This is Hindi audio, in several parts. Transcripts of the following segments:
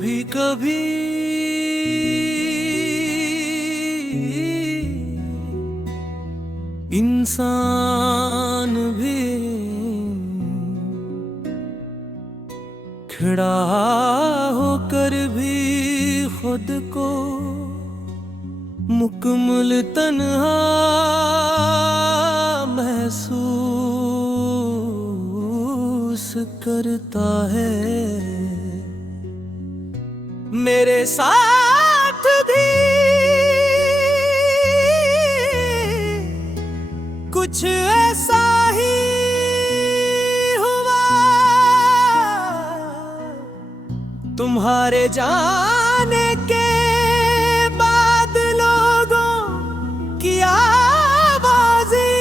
कभी कभी इंसान भी खड़ा होकर भी खुद को मुकम्मल तन्हा महसूस करता है। मेरे साथ भी कुछ ऐसा ही हुआ। तुम्हारे जाने के बाद लोगों की आवाज़ें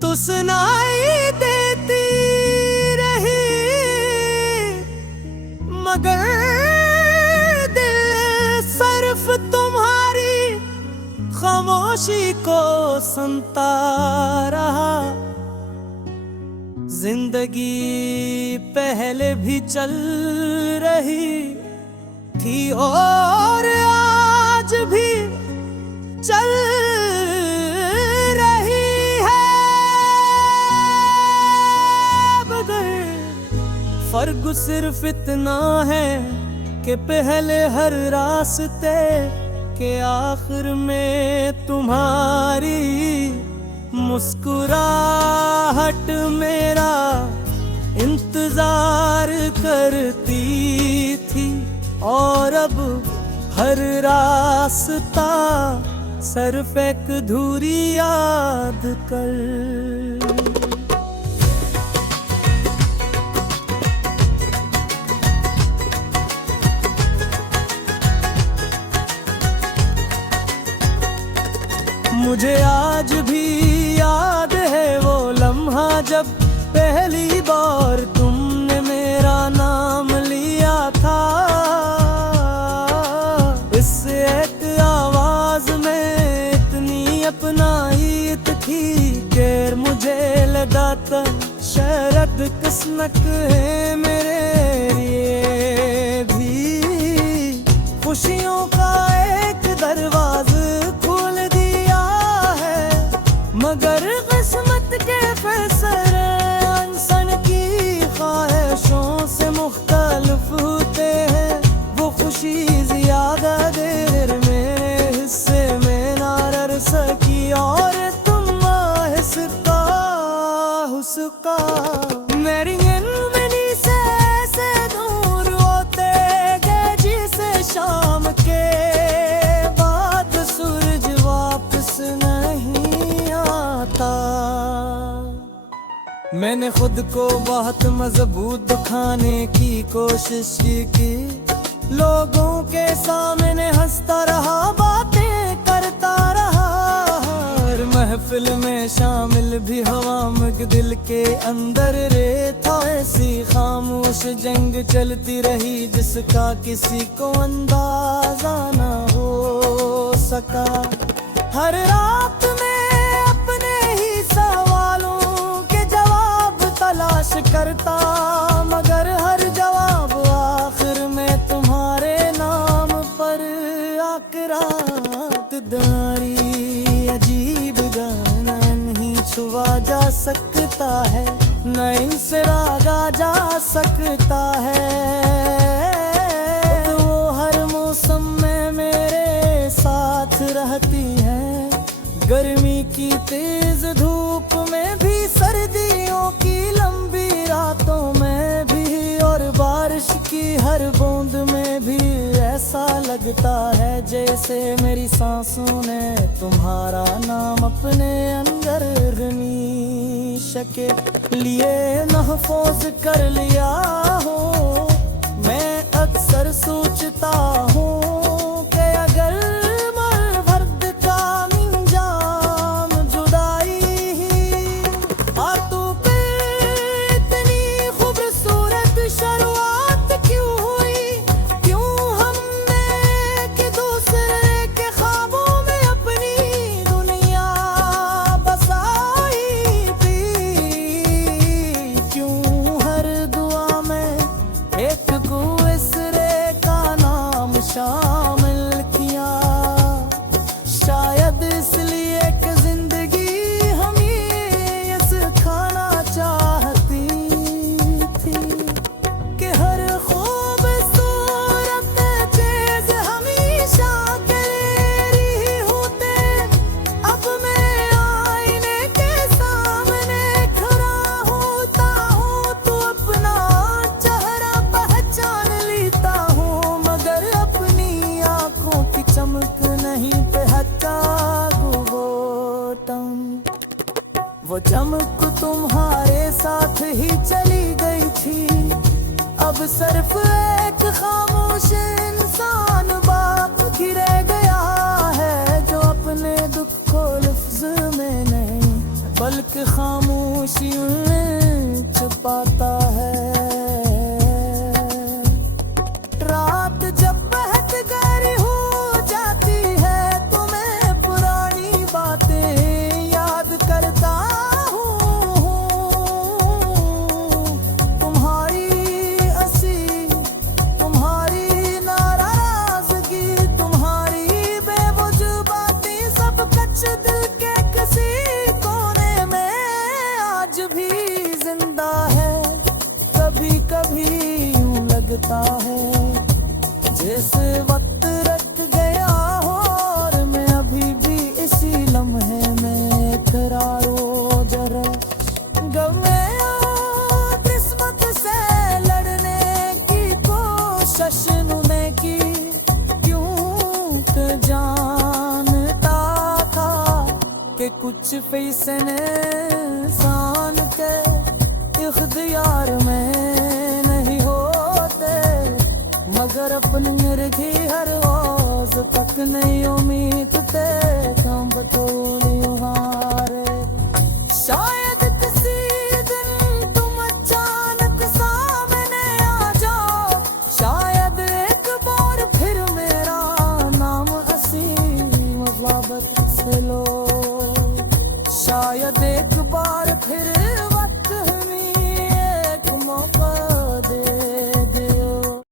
तो सुनाई देती रही, मगर दिल सिर्फ तुम्हारी खामोशी को सुनता रहा। जिंदगी पहले भी चल रही थी और आज भी चल रही है, मगर फर्क सिर्फ इतना है कि पहले हर रास्ते के आखिर में तुम्हारी मुस्कुराहट मेरा इंतजार करती थी। और अब हर रास्ता सिर्फ एक अधूरी याद कर। मुझे आज भी याद है वो लम्हा जब पहली बार तुमने मेरा नाम लिया था। इस एक आवाज में इतनी अपनाइत थी कि मुझे लगा था शायद किस्मत है मेरे लिए भी। खुशियों का एक दरवाज़ा मगर किस्मत के फैसले इंसान की ख्वाहिशों से मुख्तलिफ होते हैं। वो खुशी ज्यादा देर मेरे हिस्से में ना रह सकी और तुम हिस्सा उसका मेरी ज़िंदगी से ऐसे दूर होते गए जिसे शाम के बाद सूरज वापस नहीं। मैंने खुद को बहुत मजबूत दिखाने की कोशिश की, लोगों के सामने हंसता रहा, बातें करता रहा। हर महफिल में शामिल भी हवा मग दिल के अंदर रहता। ऐसी खामोश जंग चलती रही जिसका किसी को अंदाजा ना हो सका। हर रात में तलाश करता, मगर हर जवाब आखिर में तुम्हारे नाम पर आकरात दारी। अजीब गाना नहीं छुआ जा सकता है, न इनसे रागा जा सकता है। तो वो हर मौसम में मेरे साथ रहती है, गर्मी की तेज धूप में भी, सर्दियों की लंबी रातों में भी, और बारिश की हर बूंद में भी। ऐसा लगता है जैसे मेरी सांसों ने तुम्हारा नाम अपने अंदर हमेशा के लिए महफूज कर लिया हो। मैं अक्सर सोचता हूँ कि अगर इस रे का नाम शामिल किया, शायद इसलिए कि जिंदगी हम ये सिखाना चाहती थी कि हर खूबसूरत चीज हमेशा तेरी होते। अब मैं आईने के सामने खड़ा होता हूँ तो अपना चेहरा पहचान लेता हूँ, मगर अपनी आंखों की चमक नहीं पहचान वो चमक तुम्हारे साथ ही चली गई थी। अब सिर्फ एक खामोश इंसान बाकी रह गया है, जो अपने दुख को लफ्ज में नहीं बल्कि खामोशियों में छुपाता है। रात जब बहत गहरी हो जाती है तो मैं पुरानी बातें याद करता हूँ। तुम्हारी हंसी, तुम्हारी नाराजगी, तुम्हारी बेवजह बातें सब कच्च दिल के किसी कोने में आज भी जिंदा है। कभी कभी यूं लगता है जिस वक्त रख गया हो और मैं अभी भी इसी लम्हे में करारो जरा गमे किस्मत से लड़ने की कोशिश ने की, क्यों जानता था कि कुछ फैसले इंसान के इख्तियार में नहीं होते, मगर अपनी मिर्गी हर रोज तक नहीं उम्मीद ते कम बतौलियों हारे। शायद